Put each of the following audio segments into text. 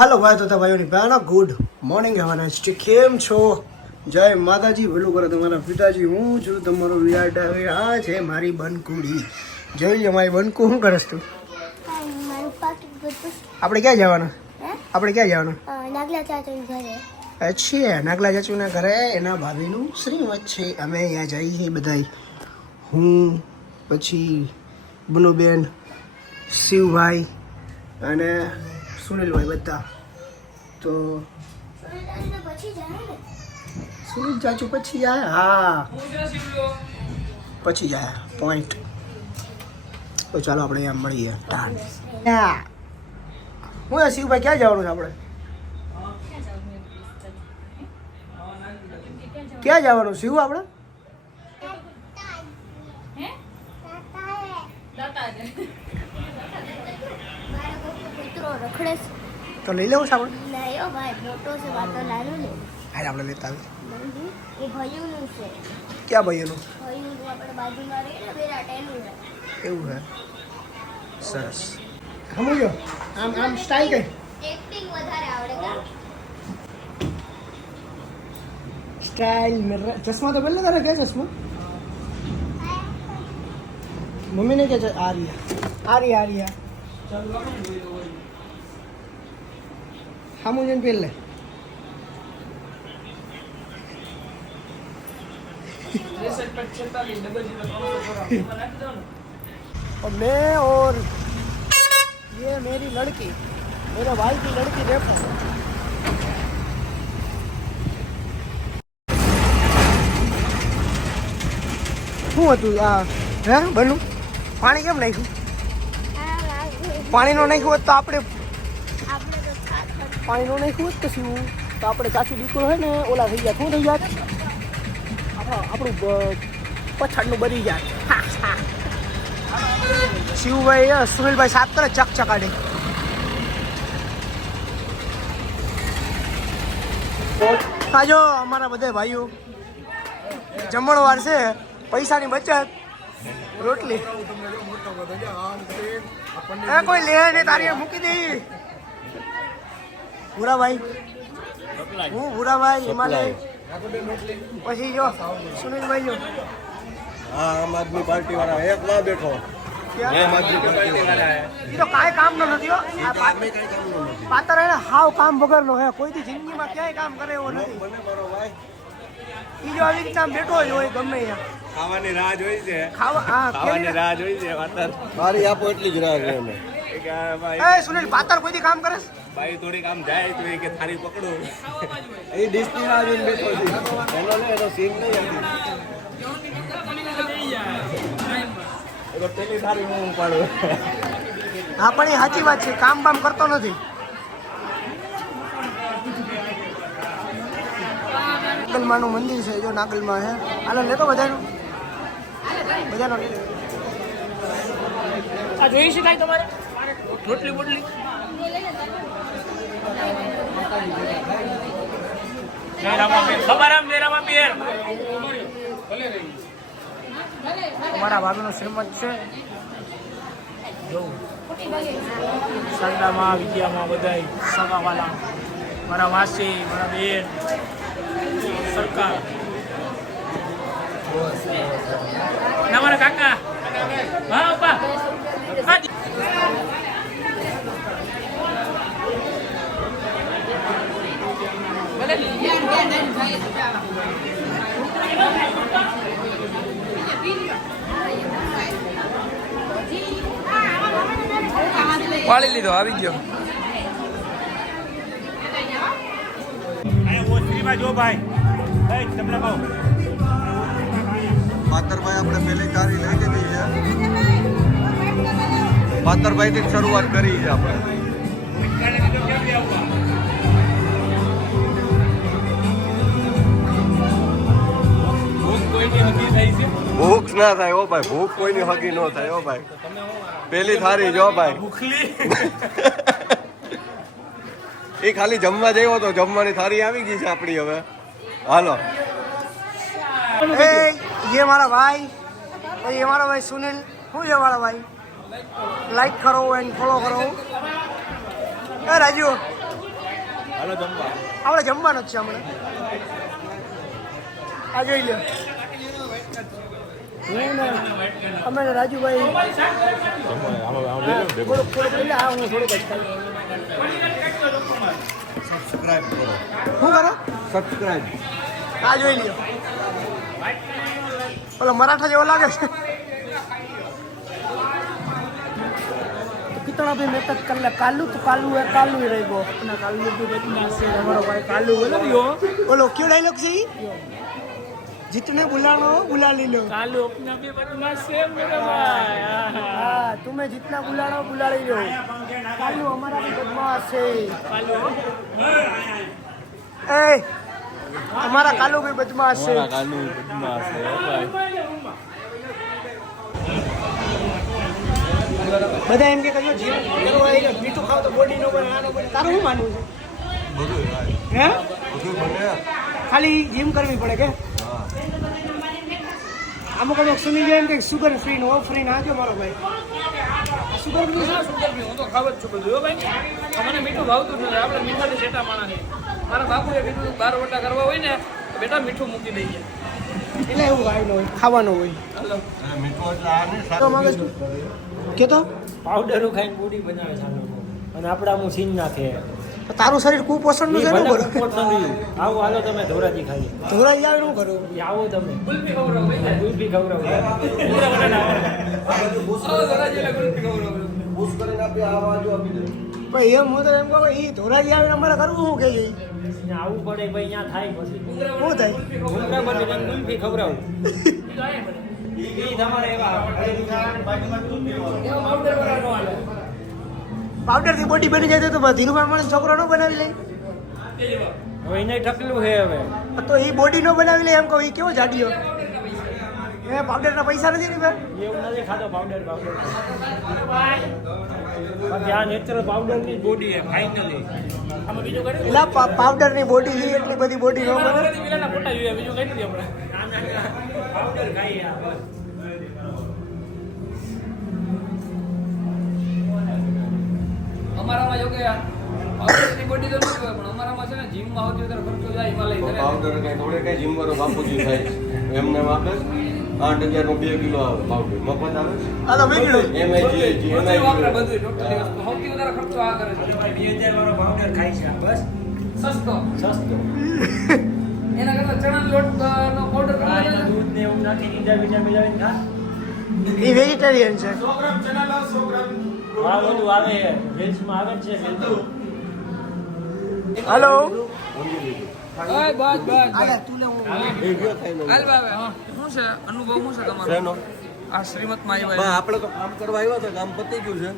હાલો ભાઈ તો ભાઈઓની બહેનો ગુડ મોર્નિંગ હેવન કેમ છો? જય માતાજી. ભલું કરે તમારા પિતાજી. હું છું તમારો વિરાટ. આ છે મારી બનકુડી. જોઈ લે મારી બનકુ. શું કરસ તું? આપણે ક્યાં જવાના? આપણે ક્યાં જવાના? નાગલા ચાચુના ઘરે. અચ્છા, નાગલા ચાચુના ઘરે એના ભાભીનું શ્રીમત છે. અમે અહીંયા જઈએ છીએ બધાય. હું પછી બનુબેન, શિવભાઈ અને સુનિલભાઈ બધા. તો સુનિલ ચાચુ પછી જાય. હા પછી જાય પોઈન્ટ. તો ચાલો આપણે અહીંયા મળીએ. હું શિવભાઈ ક્યાં જવાનું છે? આપણે ક્યાં જવાનું શિવ? આપણે તો લઈ લેવું છે આપણે. હારે આપણે લેતા આવી. ક્યાં ભાઈઓનું? એવું છે. સરસ. સમજો આમ આમ સ્ટાઇલ કઈ સ્ટાઇલ. ચશ્મા તો પહેલા તારે ક્યાં ચશ્મા? મમ્મીને કે આર્યા સામું જઈને પહેલે. और मैं और ये मेरी लड़की, मेरे भाई की लड़की देखो. શું હતું આ? હે બનું પાણી કેમ નાખ્યું? પાણી નો નાખ્યું હોત તો આપણે પાણી નો નાખ્યું હોત તો શું તો આપણે ચાચુ દીકરો હોય ને ઓલા થઈ જાય. શું થઈ જાય? આપણું પછાડનું બરી જાય. શિવભાઈ સુનિલભાઈ સાફ કરે ચકચકાડે. હા જો અમારા બધા ભાઈઓ જમણવાર છે. પૈસાની બચત. રોટલી કોઈ લે નહીં તારી મૂકી દે. ભૂરાભાઈ હું ભૂરાભાઈ હિમાલય. પછી જો સુનિલભાઈ જો આમ આદમી પાર્ટી વાળા એક ના બેઠો. આમ આદમી પાર્ટી વાળા એ તો કાંઈ કામ નો નથી. પાતર હે હાવ કામ વગરનો હે. કોઈથી જિંદગીમાં ક્યાંય કામ કરે એવો નથી. ઈ જો આવી રીતના બેઠો જ હોય ગમે ત્યાં. ખાવાની રાહ જોઈ છે. ખાવાની રાહ જોઈ છે. પાતર મારી આપો એટલી જ રાહ છે અમે. એ સુનિલ પાતર કોઈથી કામ કરે? ભાઈ થોડીક આમ જાય તો કે થાળી પકડો. એ ડિસ્ની રાહ જોઈને બેઠો છે. એનો ને એનો સીન નહીં હતી. એ તો પેલી થાળી હું ઉપાડું. હા પણ એ સાચી વાત છે. કામ બામ કરતો નથી. નાગલમાનું મંદિર છે. જો નાગલમાં છે. હાલો લેતો બધાનું આ જોઈ શકાય તમારે રોટલી બોટલી અમારા ભાભીનો શ્રીમંત છે. સંડામાં વિદ્યામાં બધાય સગાવાલા મારા માસી મારા બેન સરકાર ના મારા કાકા. હા પપ્પા પાળી લીધો. આવી ગયો. જો ભાઈ તમને કહું પાતરભાઈ આપણે પેલી તારી લઈ લીધી છે. પાતરભાઈ થી શરૂઆત કરી છે આપણે. ભૂખ ના થાય હો ભાઈ. ભૂખ કોઈની હગી ન થાય હો ભાઈ. પેલી થારી જો ભાઈ. એ ખાલી જમવા જયો તો જમવાની થાળી આવી ગઈ છે આપણી હવે. હાલો ये हमारा भाई और ये हमारा भाई सुनील. શું છે हमारा भाई? लाइक करो एंड फॉलो करो. राजू હાલો જમવા. આપણે જમવાનું જ છે હમણાં. આ જોઈ લો. હું ને અમે ને રાજુભાઈ થોડુંક એટલે હા હું થોડુંક જ ખાઈ. સબસ્ક્રાઇબ કરો. શું કરો? સબસ્ક્રાઇબ. આ જોઈ લ્યો. ઓલો મરાઠા જેવો લાગે છે. कितना भी मेहनत कर ले कालू तो कालू है कालू ही रहेगो अपना कालू भी बदमाश है हमारा भाई कालू बोलो यो बोलो क्यों डायलॉग से जितने बुलाना हो बुला ले लो कालू अपना भी बदमाश है मेरा भाई हाँ तुम्हें जितना बुलाना हो बुला ले लो कालू हमारा भी बदमाश है कालू ए हमारा कालू भी बदमाश है કાલુ બદમાશ છે ભાઈ. બધા એમ કે કજો જીમ કરવો હોય કે મીઠું ખાવ તો બોડી નો બને આ નો બને તારું શું માનવું છે બધું ભાઈ. હે બધું બને. ખાલી જીમ કરવી પડે કે હા. અમુક અમુક સુની જાય એમ કે સુગર ફ્રી નો ઓફ ફ્રી ના જો મારો ભાઈ સુગર ફ્રી હું તો ખાવ જ છું બધું હો ભાઈ મને મીઠું ભાવતું જ નથી આપણે મીઠાથી જેટા માણસ મારા બાપુએ કીધું 12 વટા કરવા હોય ને તો બેટા મીઠું મૂકી દઈએ એટલે એવું ભાઈ નો હોય ખાવાનું હોય હાલો અને મીઠું એટલે આ નહીં તો માંગે તું કે તો પાવડરો ખાઈને બોડી બનાવે છે આ લોકો અને આપણા હું સીન નાખે તારું શરીર કુપોષણ નું છે ને બોલો આવો હાલો તમે ધોરાજી ખાઈએ ધોરાઈ આવે શું કરું એ આવો તમે ગુલ્ફી ખવડાવો ભાઈ ગુલ્ફી ખવડાવો ગુલ્ફી ખવડાવો પુશ કરીને આપી આ બાજુ આપી દે. ભાઈ એમ હું તો એમ કહું એ ધોરાઈ આવે અમારે કરવું શું કે ને આવવું પડે ભાઈ અહીંયા થાય પછી શું થાય ગુંદરા બને તમે ગુલ્ફી ખવડાવો એ તમારે એવા પાવડર થી બોડી બની જાય તો ધીરુભાઈ મને છોકરો નો બનાવી લે હવે એને ટકલું છે હવે તો એ બોડી નો બનાવી લે એમ કહું એ કેવો જાડિયો એ પાવડર ના પૈસા નથી ને ભાઈ એવું નથી ખાતો પાવડર બાકી આ નેચરલ પાવડર ની બોડી છે ફાઇનલી આમાં બીજું કર્યું એલા પાવડર ની બોડી છે એટલી બધી બોડી નો બને પેલાના ફોટા જોયા બીજું કઈ નથી આપણે પાવડર ખાઈએ આ બસ અમારામાં જો કે પાવડરની બોડી તો નથી હોય પણ અમારામાં છે ને જીમમાં આવતી ત્યારે ખર્ચો જાય હિમાલય તો કરે પાવડર કઈ થોડે કઈ જીમ વાળો બાપુજી થાય એમને આપે 8,000 નો 2 કિલો આવે પાવડર મફત આવે. આ તો મીઠું એમાં જે બધું વાપરે બધું ટોટલી વસ્તુ સૌથી વધારે ખર્ચો આ કરે છે 2000 વાળો પાવડર ખાય છે આ બસ સસ્તો સસ્તો એના કરતા ચણા લોટ નો પાવડર આ એના દૂધ ને એવું નાખીને ઈંડા બીજા મિલાવીને ખા એ વેજીટેરિયન છે હા બધું આવે છે વેજમાં આવે જ છે બધું હેલો ઓય બસ બસ તું લે હું એ ગયો થાય ને. હાલ બાબા શું છે અનુભવ શું છે તમારો શેનો? આ શ્રીમતમાં બા, આવ્યા આપણે તો કામ કરવા આવ્યા હતા, કામ પતી ગયું છે.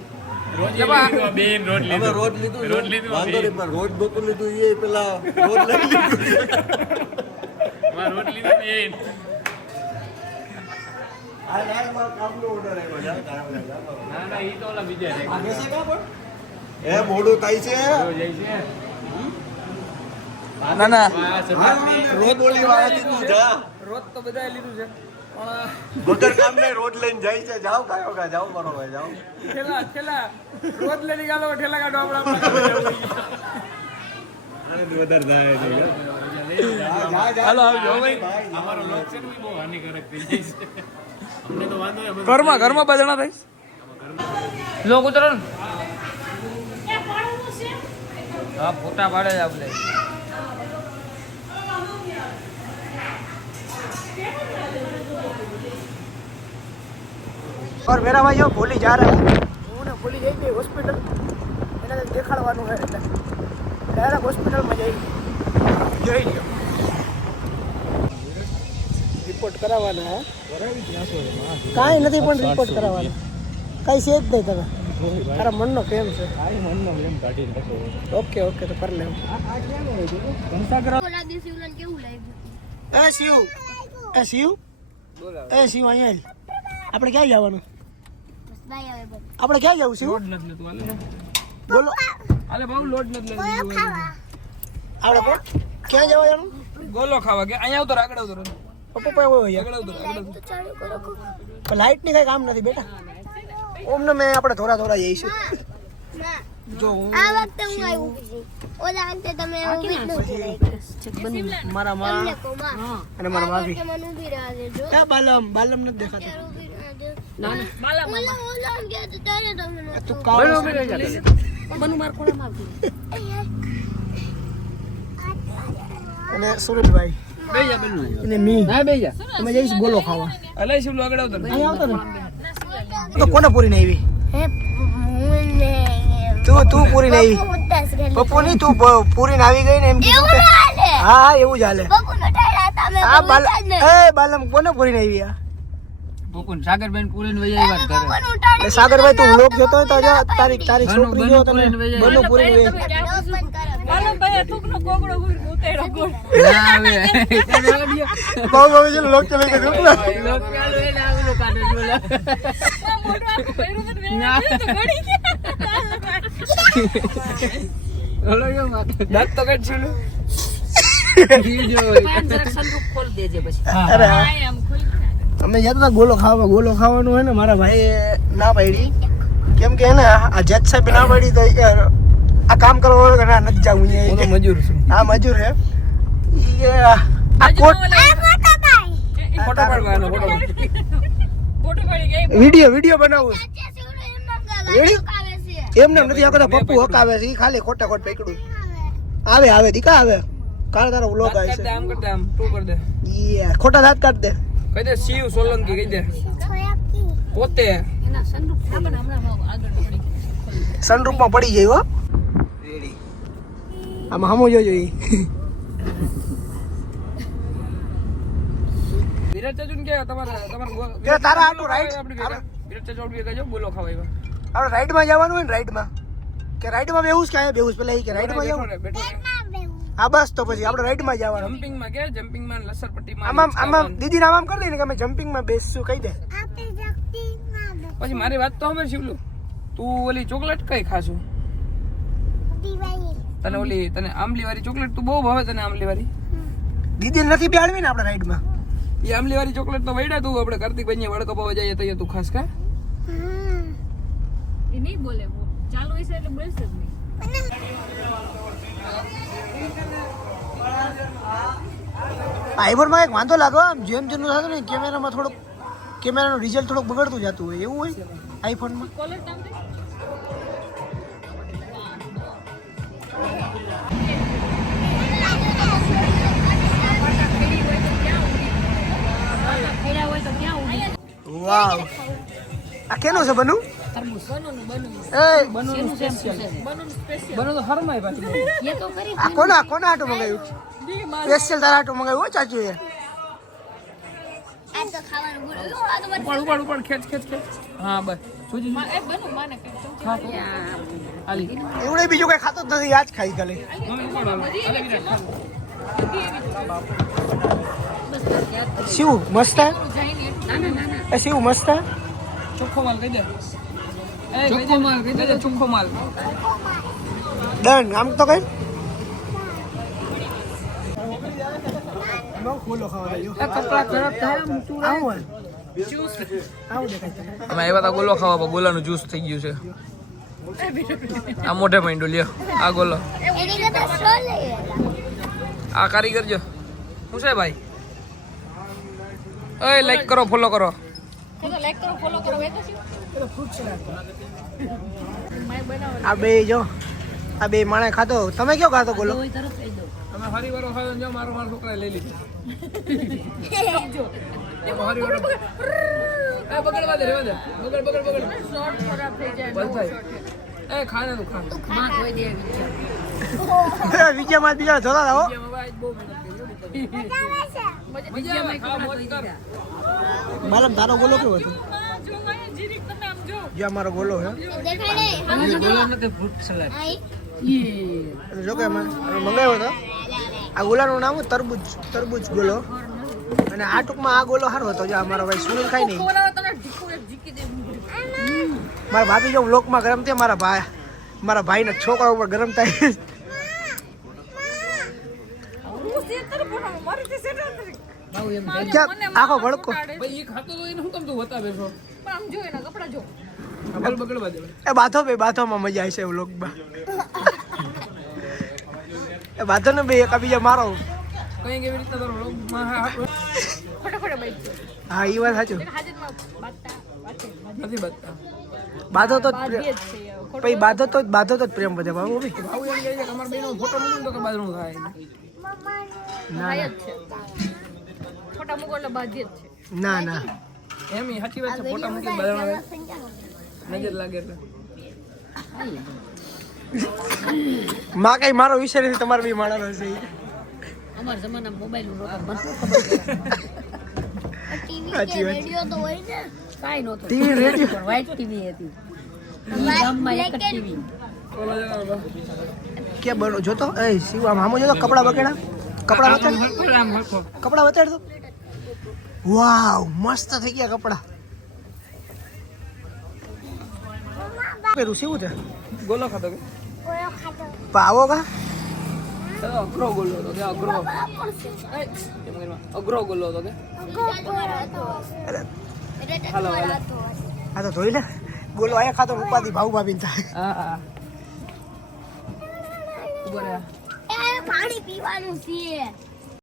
બેન રોજ અમે રોજ લીધું છે. વાંધો નહીં, પણ રોજ નહોતું લીધું એ પેલા રોજ લઈ લીધું છે. રોજ લીધું બેન આ ના, મારા કામનો order આવ્યો છે. ના ના ઈ તો ઓલા બીજા છે એ મોડું થાય છે. ના ના રોજ બોલી વાળાથી તું જા. રોજ તો બધાએ લીધું છે પણ વગર કામ નહીં રોજ લઈને જાય છે. જાઓ કાયો કા જાઓ મારો ભાઈ જાઓ. ઠેલા રોજ લઈ ગાલો ઠેલા કાઢો આપણા હાલો આવજો ભાઈ અમારો લોક છે ને બહુ હાનિકારક થઈ જાય છે અમને તો વાંધો નહીં ઘરમાં બજણા થઈશ લોક ઉતરો ને હા ફોટા પાડે જ આપણે और मेरा भाई जो भोली जा रहा है હું ને ભોલી જઈ ગઈ હોસ્પિટલ એને દેખાડવાનું છે એટલે ડાયરેક્ટ હોસ્પિટલમાં જઈ જોઈ લ્યો રિપોર્ટ કરાવવાના હે કાંઈ નથી પણ રિપોર્ટ કરાવવાના કાંઈ છે જ નહીં તમે તારા મનનો કેમ છે ઓકે ઓકે તો કરી લેવું ઓલા દિવસે ઓલાને કેવું લાગ્યું એ શિવ એ શિવ અહીંયા આપણે ક્યાં જવાનું બાય આવે બોલ આપણે ક્યાં જવું શિવ લોડ નથી લેતું હાલે બોલો હાલે બહુ લોડ નથી લેતું આપણે પણ ક્યાં જવાનું ગોલો ખાવા કે અહીંયા આવતો આગળ આવતો પપ્પા હોય આગળ આવતો ચાલુ કરો લાઈટ ની કઈ કામ નથી બેટા ઓમ ને મેં આપણે થોડા જઈશું ના જો હું આ વખતે હું આવી ઊભી છું. ઓલા અંતે તમે ઊભી જ નહોતી રહી. મારા માં તમને કહું, માં. અને મારા આ ભાભી વખતે મને ઊભી રહેવા દેજો. ક્યાં બાલમ નથી દેખાતા ત્યારે ઊભી રહેવા દે. ના ના ઓલા આમ ગયા તો ત્યારે તમે નહોતા. તું કાળો અને સુરેશભાઈ અને મી તમે જઈશ ગોલો ખાવા અલે શિવલો આગળ આવતો અહીં આવતો ને તો કોને પૂરી નહીં આવી હે, હું ને તું પૂરી નહીં આવી બહુ ઉદાસ ગયેલી. પપ્પુ ની તું પૂરી ને આવી ગઈ ને એમ કીધું એવું કે ના હાલે. હા એવું જ હાલે બકુનો ઠાયડા હતા, મેં આ બકુનો જ નહીં. બાલમ કોને પૂરી નહીં આવી આ બકુન સાગરબેન પૂરીને વહી આવ્યા કરે બકુનો ઠાયડા એટલે સાગરભાઈ તું વ્લોગ જોતો હોય તો જો તારી છોકરી જો તને બનુ પૂરી નહીં બંધ કરો. ના આવે બહુ બહુ છે લોક ચલે કે રૂપલા દાંત તો કઈ છું અરે અમે જતા હતા ગોલો ખાવાનું હોય ને મારા ભાઈ ના પાડી કેમ કે એને આ જજ સાહેબ ના પાડી તો યાર આ કામ કરવા વાળો કે ના નથી જાવું અહીંયા મજૂર છું હા મજૂર હે આ કોટ ફોટો પાડવાનો વિડિયો બનાવું સાચે શિવલો એમ નામ ગાવા રેડી? આવે છે. એમ નામ નથી આવતા પપ્પુ હકાવે છે ઈ ખાલી ખોટા ખોટ પકડું આવે દીકા આવે કાળ તારો વ્લોગ આવે છે આમ કરતે આમ તું કર દે યા ખોટા દાંત કાઢ દે કહી દે શિવ સોલંકી કહી દે પોતે સનરૂફમાં પડી જાય હો રેડી આમાં હમો જોજો ઈ વિરાટ ચાચુ ને કે તમારા કે તારા આટલું રાઈટ વિરાટ ચાચુ બી કહેજો બોલો ખવાય આપણે રાઈડમાં જવાનું હોય ને રાઈડમાં કે રાઈડમાં બેહું કે આયા બેહું પેલા ઈ કે રાઈડમાં જવું હા બસ તો પછી આપણે રાઈડમાં જવાનું જમ્પિંગ માં કે જમ્પિંગ માં લસરપટ્ટી માં આમાં દીદી આમ કરી દે ને કે અમે જમ્પિંગમાં બેસશું કહી દે પછી મારી વાત તો હવે શિવલું તું ઓલી ચોકલેટ કઈ ખાશું તને આંબલી વાળી ચોકલેટ તું બહુ ભાવે તને આંબલી વાળી દીદી નથી બેહાડવી ને આપણે રાઈડમાં એ આંબલી વાળી ચોકલેટ તો વૈડા તું આપણે કાર્તિકભાઈ ને વડ કપાવા જઈએ તો તું ખાસ કા એ નહીં બોલે वो ચાલુ હશે એટલે બોલશે જ નહીં આઈફોનમાં એક વાંધો લાગે આમ જેમ જેમ થતું ને કેમેરામાં થોડુંક કેમેરાનું રિઝલ્ટ થોડુંક બગડતું જતું હોય એવું હોય આઈફોનમાં કોલર ટાઈમ વાવ આ કેનું છે બનુ એ બનો તો હરમાય પાછી ये तो करी આ કોના આટો મંગાવ્યું સ્પેશિયલ તારા આટો મંગાવ્યું હો ચાચુએ આ તો ખાવાનું ભૂલ. આ તો ઉપાડ ખેંચ હા બસ સુજી એ બનુ માને કે આલી એવડે બીજું કઈ ખાતો જ નથી આજ ખાઈ ખાલી મમ્મી ઉપાડ આલે વિરાટ શિવ મસ્ત હે એ શિવ મસ્ત હે ચોખ્ખો માલ કહી દે ચોખ્ખો માલ કહી દે ચોખ્ખો માલ ડન આમ તો કઈ ખોલો ખાવા લાગ્યો કપડા ખરાબ થાય આવું આવું દેખાય તને અમે આવ્યા હતા ગોલો ખાવા ગોલાનું જ્યુસ થઈ ગયું છે આ મોઢે માંડો લ્યો આ ગોલો એની કરતા સ્લો લઈ આ કારીગર જો શું છે ભાઈ ઓય લાઈક કરો ફોલો કરો લાઈક કરો ફોલો કરો એ તો શું આ બે જો આ બે માણે ખાતો તમે કયો ખાતો બોલો તમે ફરી વારો ખાયો જો મારો છોકરાએ લઈ લીધો બગડવા દે રેવા દે બગડ શોર્ટ ખરાબ થઈ જાય બંધ થાય એ ખાને તું ખા માં કોઈ દે બીજા બીજા જોતા હતા હો મજા આવે ખા મોજ કર માલમ તારો ગોલો કેવો હતો જો મને જીરીક તમે આમ જો જે અમારો ગોલો છે દેખાડે બોલો નથી ફ્રૂટ સલાડ એટલે જો કે અમે મંગાવ્યો હતો આ ગોલાનું નામ તરબૂચ ગોલો અને આ ટૂંકમાં આ ગોલો સારો હતો જે અમારો ભાઈ સુનિલ ખાઈ નહીં કોના તને ઢીકો એક જીકી દે મારા ભાભી જો વ્લોગમાં ગરમ થાય મારા ભાઈના છોકરા ઉપર ગરમ થાય હું સેટ તર બોલો મારી તે સેટ તરી ક્યાં આખો ભડકો ભાઈ એ ખાતો તો એને શું કામ તું બતાવે છો પણ આમ જો એના કપડા જો બલ બગડવા દે એ બાથોમાં મજા આવશે વ્લોગમાં. એ બાથો ને બે એકબીજા મારો. કઈ કેવી રીતના તારો વ્લોગમાં ખોટા બાઈક છે હા એ વાત સાચું. હાજરમાં બાતા નથી બચતા. બાધો તો જ બાધી પ્રેમ. જ છે યાર. પછી બાધો તો જ પ્રેમ વધે બાબુ બી. ભાવ એમ કહે છે કે અમારા બેનો ફોટો મૂકું તો કે બાજરું થાય. થાય જ છે ખોટા મૂકો એટલે બાધી જ છે ના એમ ઈ સાચી વાત છે, ફોટા મૂકીને બાજરું આવે નજર લાગે એટલે. માં કઈ મારો વિષય નથી, તમારો બી માણસ છે. અમારા જમાના મોબાઈલ નું ટીવી સાચી કે વાત. રેડિયો તો હોય ને. કાંઈ નહોતું ટીવી રેડિયો પણ વ્હાઈટ ટીવી હતી ગામમાં એક જ ટીવી ઓલો જણા કે બનો જોતો એ શિવ આમ આમો જોતો કપડા બકેડા કપડા બતાડ આમ હરખો. કપડા બતાડ તો. વાવ મસ્ત થઈ ગયા કપડા. પેલું શિવ છે ગોલો ખાતો કે કોયો ખાતો. પાવો કા અઘરો ગોલો હતો કે અઘરો અઘરો ગોલો હતો કે અરે હાલો હાલો આ તો ધોઈ લે બોલો આયા ખાતો ઉપાધિ ભાવ ભાભી થાય. હા હા ઉભો રહે. પાણી પીવાનું છે.